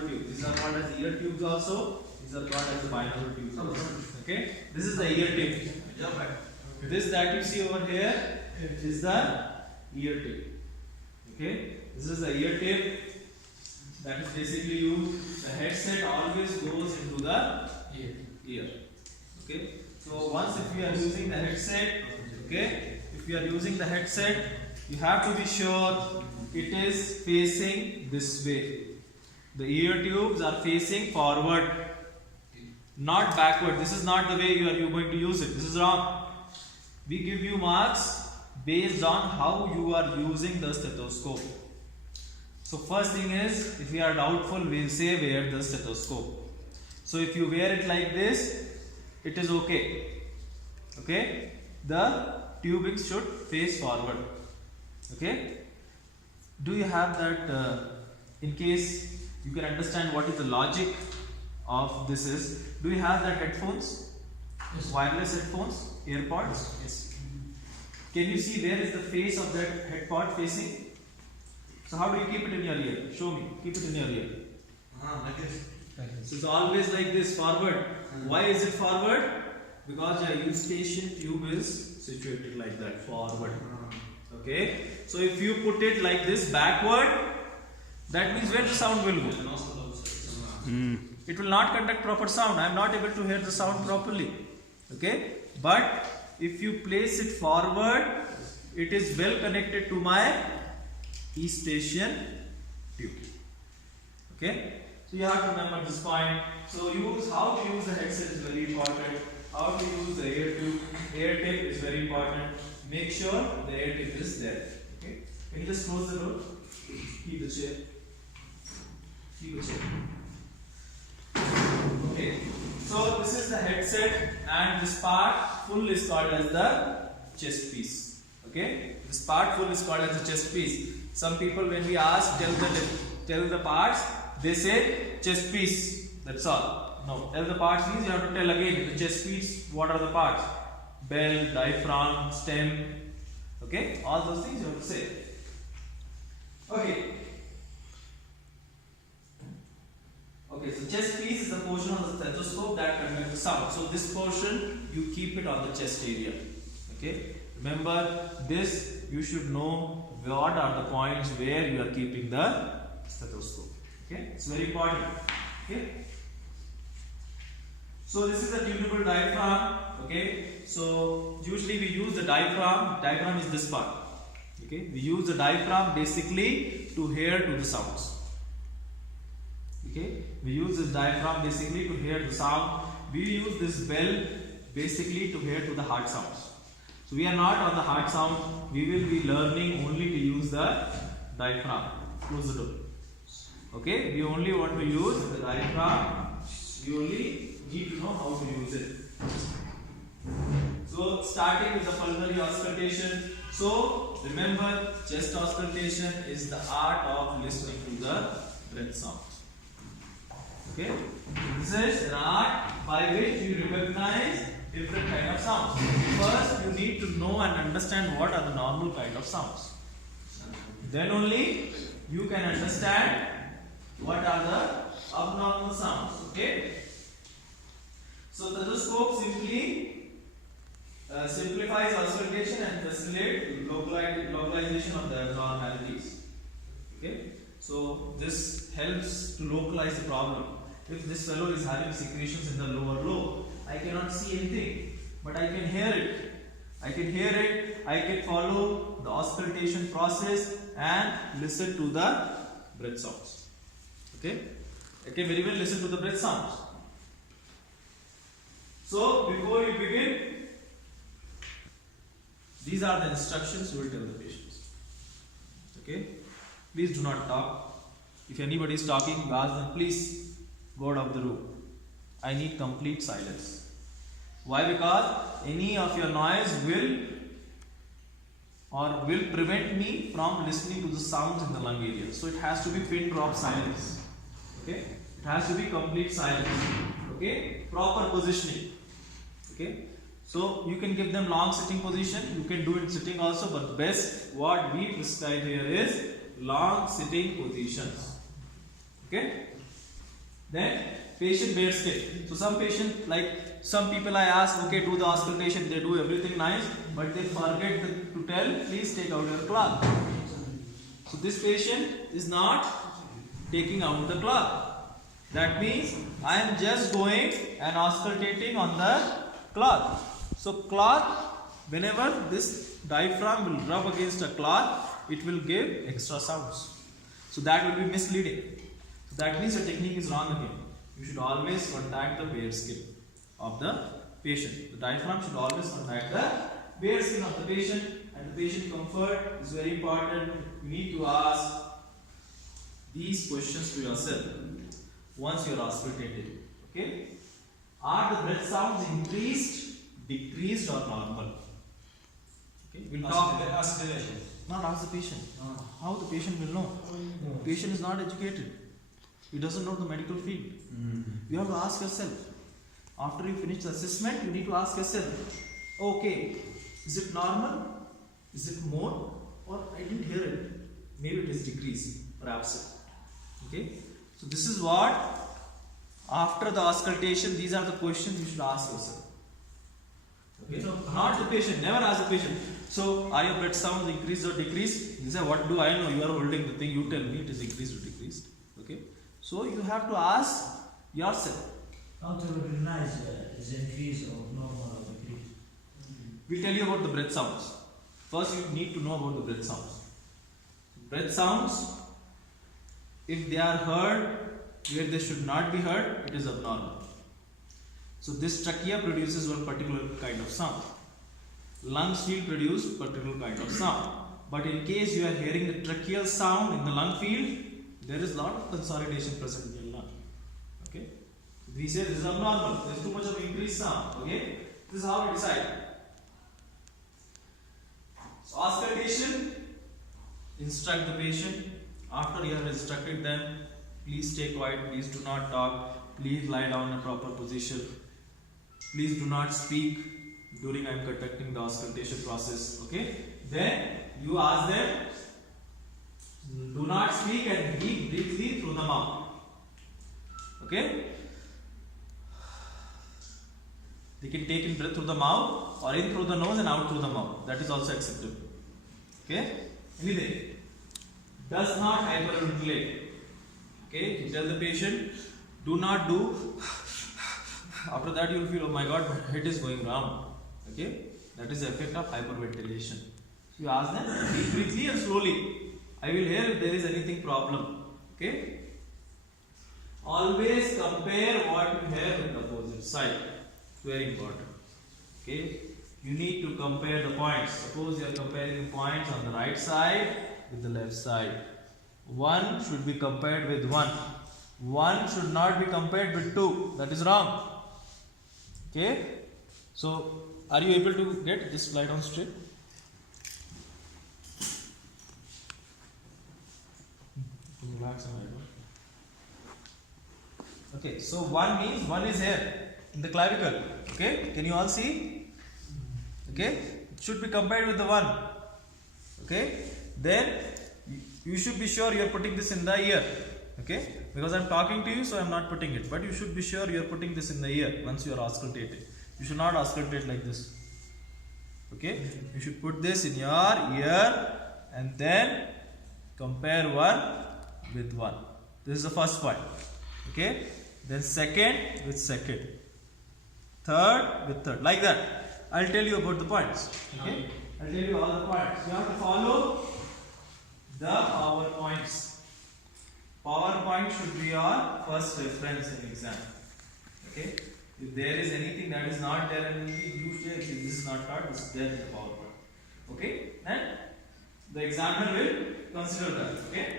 tube. These are called as ear tubes also. These are called as the binaural tubes also. Okay. This is the ear tube. This that you see over here is the ear tip. Okay. This is the ear tip. That is basically the headset always goes into the ear. Okay. So once if you are using the headset, okay, if you are using the headset, you have to be sure it is facing this way. The ear tubes are facing forward, not backward. This is not the way you are going to use it. This is wrong. We give you marks based on how you are using the stethoscope. So first thing is, if we are doubtful, we will say wear the stethoscope. So if you wear it like this, it is okay. Okay, the tubing should face forward. Okay. Do you have that? In case you can understand what is the logic of this is. Do you have that headphones? Yes. Wireless headphones, AirPods? Yes. Can you see where is the face of that headpod facing? So how do you keep it in your ear? Show me. Keep it in your ear. Like this. So it's always like this, forward. Why is it forward? Because your eustachian tube is situated like that, forward. Okay. So if you put it like this, backward, that means where the sound will go. It will not conduct proper sound. I am not able to hear the sound properly. Okay. But if you place it forward, it is well connected to my eustachian tube. Okay. So you have to remember this point. So how to use the headset is very important. How to use the air tube. Air tip is very important. Make sure the air tip is there. Okay. Can you just close the door? Keep the chair. Keep the chair. Okay. So this is the headset, and this part full is called as the chest piece. Okay. This part full is called as the chest piece. Some people, when we ask, tell the parts, they say chest piece. That's all. No, tell the parts means you have to tell again. The chest piece, what are the parts? Bell, diaphragm, stem. Okay, all those things you have to say. Okay. Okay, so chest piece is the portion of the stethoscope that conducts the sound. So this portion you keep it on the chest area. Okay. Remember this, you should know what are the points where you are keeping the stethoscope. Okay, it's very important. Okay. So this is a tunable diaphragm. Okay. So usually we use the diaphragm. Diaphragm is this part. Okay. We use the diaphragm basically to hear to the sounds. Okay. We use this diaphragm basically to hear the sound. We use this bell basically to hear to the heart sounds. So we are not on the heart sound. We will be learning only to use the diaphragm. Close the door. Okay. We only want to use the diaphragm. We only need to know how to use it. So starting with the pulmonary auscultation. So remember, chest auscultation is the art of listening to the breath sounds. Okay. This is an art by which you recognize different kind of sounds. First, you need to know and understand what are the normal kind of sounds. Then only you can understand what are the abnormal sounds. Okay. So stethoscope simply simplifies auscultation and facilitates localization of the abnormalities. Okay. So this helps to localize the problem. If this fellow is having secretions in the lower lobe, I cannot see anything, but I can hear it. I can follow the auscultation process and listen to the breath sounds. Okay. I can very well listen to the breath sounds. So before you begin, these are the instructions you will tell the patients. Okay. Please do not talk. If anybody is talking, ask them, please go out of the room. I need complete silence. Why? Because any of your noise will prevent me from listening to the sounds in the lung area. So it has to be pin drop silence. Okay? It has to be complete silence. Okay? Proper positioning. Okay? So you can give them long sitting position. You can do it sitting also, but best what we prescribe here is long sitting positions. Okay. Then patient bear skill. So some patient, like some people I ask, okay, do the auscultation, they do everything nice, but they forget to tell, please take out your cloth. So this patient is not taking out the cloth. That means I am just going and auscultating on the cloth. So cloth, whenever this diaphragm will rub against a cloth, it will give extra sounds. So that will be misleading. So that means the technique is wrong again. You should always contact the bare skin of the patient. The diaphragm should always contact the bare skin of the patient, and the patient comfort is very important. You need to ask these questions to yourself once you are auscultated. Okay? Are the breath sounds increased, decreased, or normal? Okay? We'll talk. Ask the patient. Not ask the patient. How the patient will know? The patient is not educated. He doesn't know the medical field. You have to ask yourself. After you finish the assessment, you need to ask yourself, okay, is it normal? Is it more? Or I didn't hear it. Maybe it is decreasing or absent. Okay? So this is what, after the auscultation, these are the questions you should ask yourself. Okay? Not the patient, never ask the patient. So, are your breath sounds increased or decreased? You say, what do I know? You are holding the thing, you tell me it is increased or decreased. Okay? So, you have to ask yourself. How to recognize is increase or normal or decrease? We'll tell you about the breath sounds. First, you need to know about the breath sounds. Breath sounds, if they are heard where they should not be heard, it is abnormal. So, this trachea produces one particular kind of sound. Lungs will produce particular kind of sound. But in case you are hearing the tracheal sound in the lung field, there is lot of consolidation present in your lung. Okay? We say this is abnormal. There is too much of increased sound. Okay? This is how we decide. So auscultation, instruct the patient. After you have instructed them, please stay quiet. Please do not talk. Please lie down in a proper position. Please do not speak during I am conducting the auscultation process. Okay? Then you ask them, do not speak and breathe briefly through the mouth. Okay? They can take in breath through the mouth or in through the nose and out through the mouth. That is also acceptable. Okay? Anything. Does not hyperventilate. Okay? You tell the patient, do not do. After that you will feel, oh my god, my head is going round. Okay? That is the effect of hyperventilation. So you ask them, breathe quickly and slowly. I will hear if there is anything problem. Okay? Always compare what you hear with the opposite side. Very important. Okay? You need to compare the points. Suppose you are comparing points on the right side with the left side. One should be compared with one. One should not be compared with two. That is wrong. Okay? So, are you able to get this slide on straight? Relax and okay, so one means one is here in the clavicle. Okay, can you all see? Okay, it should be compared with the one. Okay, then you should be sure you are putting this in the ear. Okay, because I am talking to you, so I am not putting it. But you should be sure you are putting this in the ear once you are auscultating. You should not auscultate like this. Okay, you should put this in your ear and then compare one with one. This is the first point. Okay, then second with second, third with third, like that. I'll tell you about the points. Okay, I'll tell you all the points. You have to follow the PowerPoints. PowerPoint should be your first reference in exam. Okay, if there is anything that is not there in the usually this is not taught, this is there in the PowerPoint. Okay, and the examiner will consider that. Okay.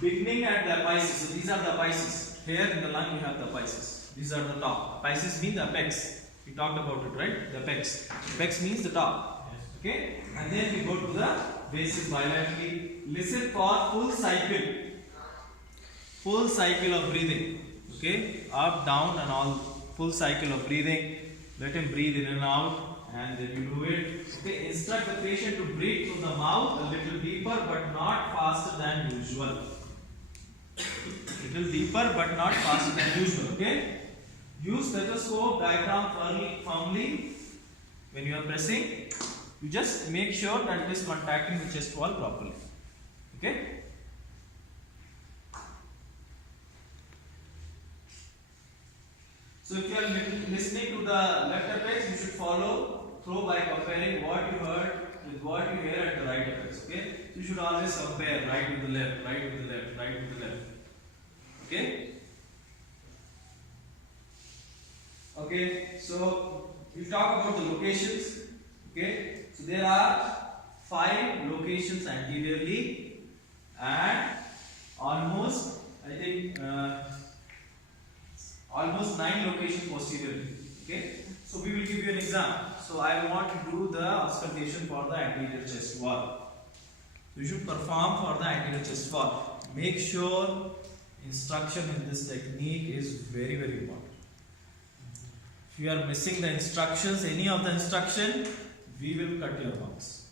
Beginning at the apices. So these are the apices. Here in the lung you have the apices. These are the top. Apices mean the apex. We talked about it, right? The apex. Apex means the top. Okay? And then we go to the basis bilaterally. Listen for full cycle. Full cycle of breathing. Okay? Up, down and all. Full cycle of breathing. Let him breathe in and out. And then you do it. Okay? Instruct the patient to breathe through the mouth a little deeper but not faster than usual. little deeper but not faster than usual. Okay. Use stethoscope diaphragm firmly when you are pressing. You just make sure that it is contacting the chest wall properly. Okay. So if you are listening to the left apex, you should follow through by comparing what you heard with what you hear at the right apex. Okay. So you should always compare right with the left, right with the left, right with the left. Okay. Okay. So we talk about the locations. Okay. So there are 5 locations anteriorly and almost, I think, almost 9 locations posteriorly. Okay. So we will give you an example. So I want to do the auscultation for the anterior chest wall. You should perform for the anterior chest wall. Make sure instruction in this technique is very, very important. If you are missing the instructions, any of the instruction, we will cut your marks.